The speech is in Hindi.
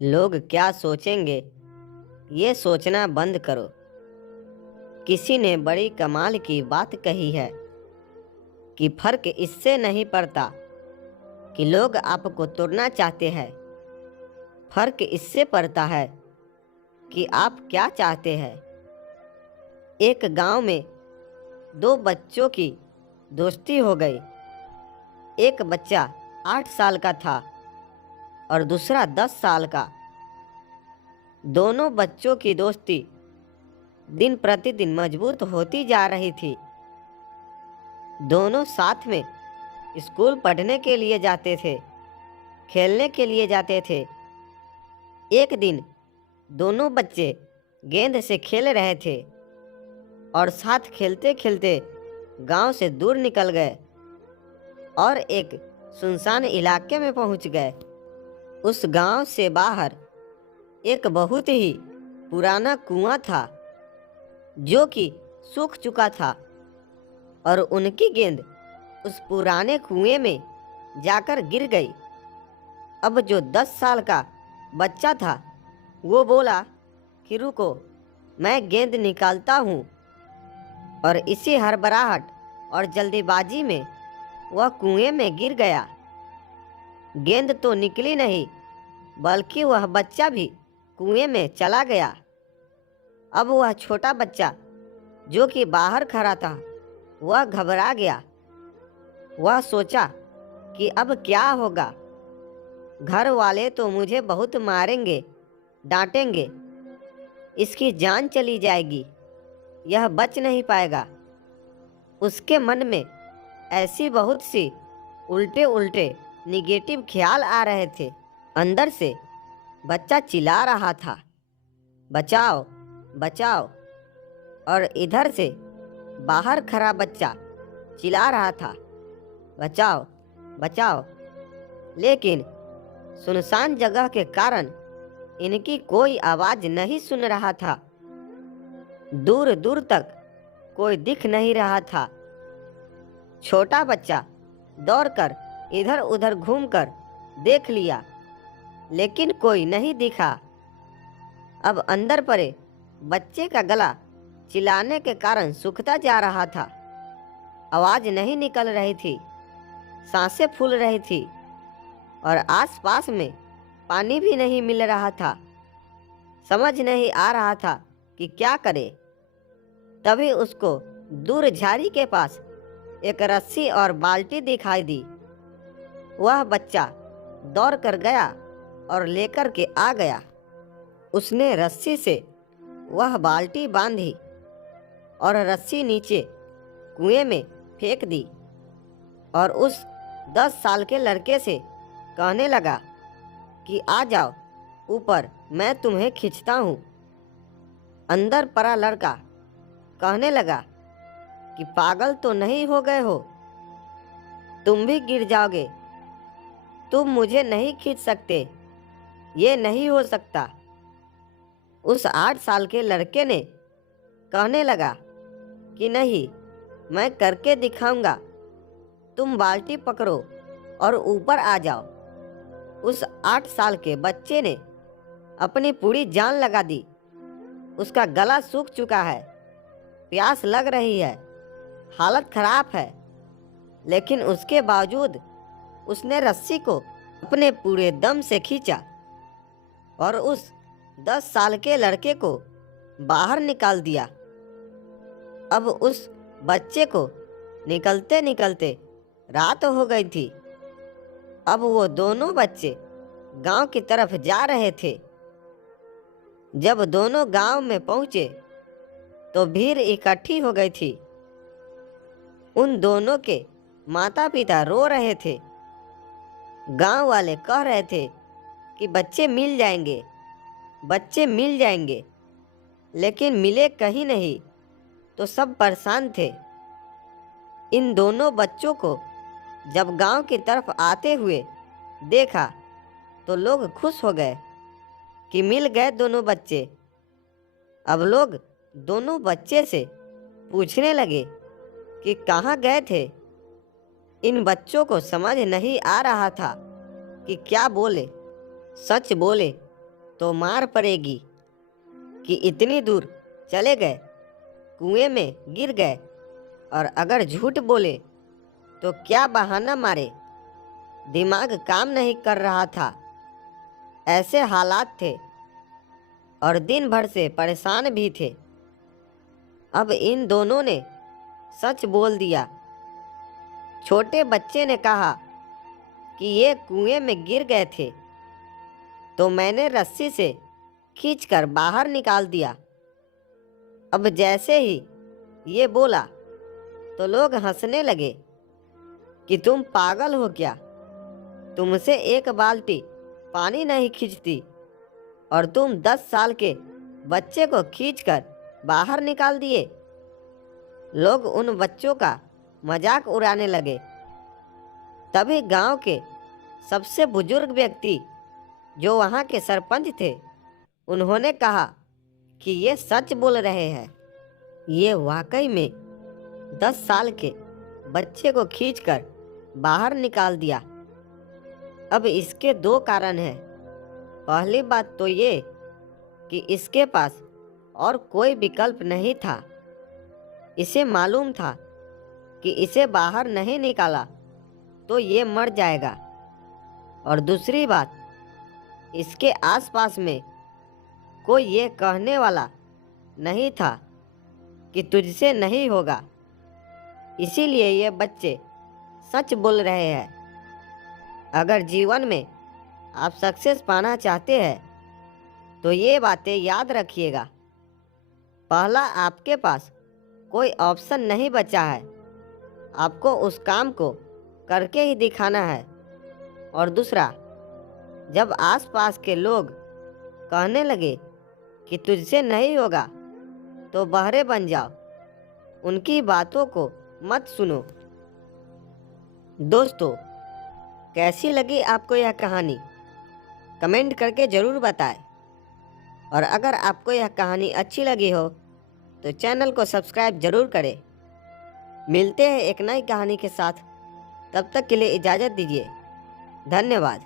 लोग क्या सोचेंगे ये सोचना बंद करो। किसी ने बड़ी कमाल की बात कही है कि फर्क इससे नहीं पड़ता कि लोग आपको तोड़ना चाहते हैं, फर्क इससे पड़ता है कि आप क्या चाहते हैं। एक गांव में दो बच्चों की दोस्ती हो गई। एक बच्चा 8 साल का था और दूसरा 10 साल का। दोनों बच्चों की दोस्ती दिन प्रतिदिन मजबूत होती जा रही थी। दोनों साथ में स्कूल पढ़ने के लिए जाते थे, खेलने के लिए जाते थे। एक दिन दोनों बच्चे गेंद से खेल रहे थे और साथ खेलते खेलते गांव से दूर निकल गए और एक सुनसान इलाके में पहुंच गए। उस गांव से बाहर एक बहुत ही पुराना कुआं था जो कि सूख चुका था और उनकी गेंद उस पुराने कुएं में जाकर गिर गई। अब जो 10 साल का बच्चा था वो बोला कि रुको, मैं गेंद निकालता हूँ। और इसी हड़बड़ाहट और जल्दीबाजी में वह कुएं में गिर गया। गेंद तो निकली नहीं बल्कि वह बच्चा भी कुएं में चला गया। अब वह छोटा बच्चा जो कि बाहर खड़ा था वह घबरा गया। वह सोचा कि अब क्या होगा। घर वाले तो मुझे बहुत मारेंगे, डांटेंगे, इसकी जान चली जाएगी, यह बच नहीं पाएगा। उसके मन में ऐसी बहुत सी उल्टे उल्टे निगेटिव ख्याल आ रहे थे। अंदर से बच्चा चिल्ला रहा था, बचाओ बचाओ। और इधर से बाहर खड़ा बच्चा चिल्ला रहा था, बचाओ बचाओ। लेकिन सुनसान जगह के कारण इनकी कोई आवाज़ नहीं सुन रहा था। दूर दूर तक कोई दिख नहीं रहा था। छोटा बच्चा दौड़कर इधर उधर घूमकर देख लिया लेकिन कोई नहीं दिखा। अब अंदर पड़े बच्चे का गला चिल्लाने के कारण सूखता जा रहा था। आवाज़ नहीं निकल रही थी, सांसें फूल रही थी और आसपास में पानी भी नहीं मिल रहा था। समझ नहीं आ रहा था कि क्या करे। तभी उसको दूर झाड़ी के पास एक रस्सी और बाल्टी दिखाई दी। वह बच्चा दौड़ कर गया और लेकर के आ गया। उसने रस्सी से वह बाल्टी बांधी और रस्सी नीचे कुएं में फेंक दी और उस 10 साल के लड़के से कहने लगा कि आ जाओ ऊपर, मैं तुम्हें खींचता हूँ। अंदर पड़ा लड़का कहने लगा कि पागल तो नहीं हो गए हो, तुम भी गिर जाओगे, तुम मुझे नहीं खींच सकते, ये नहीं हो सकता। उस 8 साल के लड़के ने कहने लगा कि नहीं, मैं करके दिखाऊंगा, तुम बाल्टी पकड़ो और ऊपर आ जाओ। उस 8 साल के बच्चे ने अपनी पूरी जान लगा दी। उसका गला सूख चुका है, प्यास लग रही है, हालत खराब है, लेकिन उसके बावजूद उसने रस्सी को अपने पूरे दम से खींचा और उस 10 साल के लड़के को बाहर निकाल दिया। अब उस बच्चे को निकलते निकलते रात हो गई थी। अब वो दोनों बच्चे गांव की तरफ जा रहे थे। जब दोनों गांव में पहुंचे तो भीड़ इकट्ठी हो गई थी। उन दोनों के माता पिता रो रहे थे। गांव वाले कह रहे थे कि बच्चे मिल जाएंगे, बच्चे मिल जाएंगे, लेकिन मिले कहीं नहीं। तो सब परेशान थे। इन दोनों बच्चों को जब गांव की तरफ आते हुए देखा तो लोग खुश हो गए कि मिल गए दोनों बच्चे। अब लोग दोनों बच्चे से पूछने लगे कि कहाँ गए थे। इन बच्चों को समझ नहीं आ रहा था कि क्या बोले, सच बोले तो मार पड़ेगी कि इतनी दूर चले गए, कुएं में गिर गए, और अगर झूठ बोले तो क्या बहाना मारे। दिमाग काम नहीं कर रहा था, ऐसे हालात थे, और दिन भर से परेशान भी थे। अब इन दोनों ने सच बोल दिया। छोटे बच्चे ने कहा कि ये कुएं में गिर गए थे, तो मैंने रस्सी से खींचकर बाहर निकाल दिया। अब जैसे ही ये बोला तो लोग हंसने लगे कि तुम पागल हो क्या, तुमसे एक बाल्टी पानी नहीं खींचती और तुम 10 साल के बच्चे को खींचकर बाहर निकाल दिए। लोग उन बच्चों का मजाक उड़ाने लगे। तभी गांव के सबसे बुजुर्ग व्यक्ति, जो वहाँ के सरपंच थे, उन्होंने कहा कि ये सच बोल रहे हैं। ये वाकई में 10 साल के बच्चे को खींचकर बाहर निकाल दिया। अब इसके 2 कारण हैं। पहली बात तो ये कि इसके पास और कोई विकल्प नहीं था। इसे मालूम था कि इसे बाहर नहीं निकाला तो ये मर जाएगा। और दूसरी बात, इसके आसपास में कोई ये कहने वाला नहीं था कि तुझसे नहीं होगा। इसीलिए ये बच्चे सच बोल रहे हैं। अगर जीवन में आप सक्सेस पाना चाहते हैं तो ये बातें याद रखिएगा। पहला, आपके पास कोई ऑप्शन नहीं बचा है, आपको उस काम को करके ही दिखाना है। और दूसरा, जब आसपास के लोग कहने लगे कि तुझसे नहीं होगा तो बहरे बन जाओ, उनकी बातों को मत सुनो। दोस्तों, कैसी लगी आपको यह कहानी? कमेंट करके ज़रूर बताएं। और अगर आपको यह कहानी अच्छी लगी हो तो चैनल को सब्सक्राइब ज़रूर करें। मिलते हैं एक नई कहानी के साथ, तब तक के लिए इजाज़त दीजिए। धन्यवाद।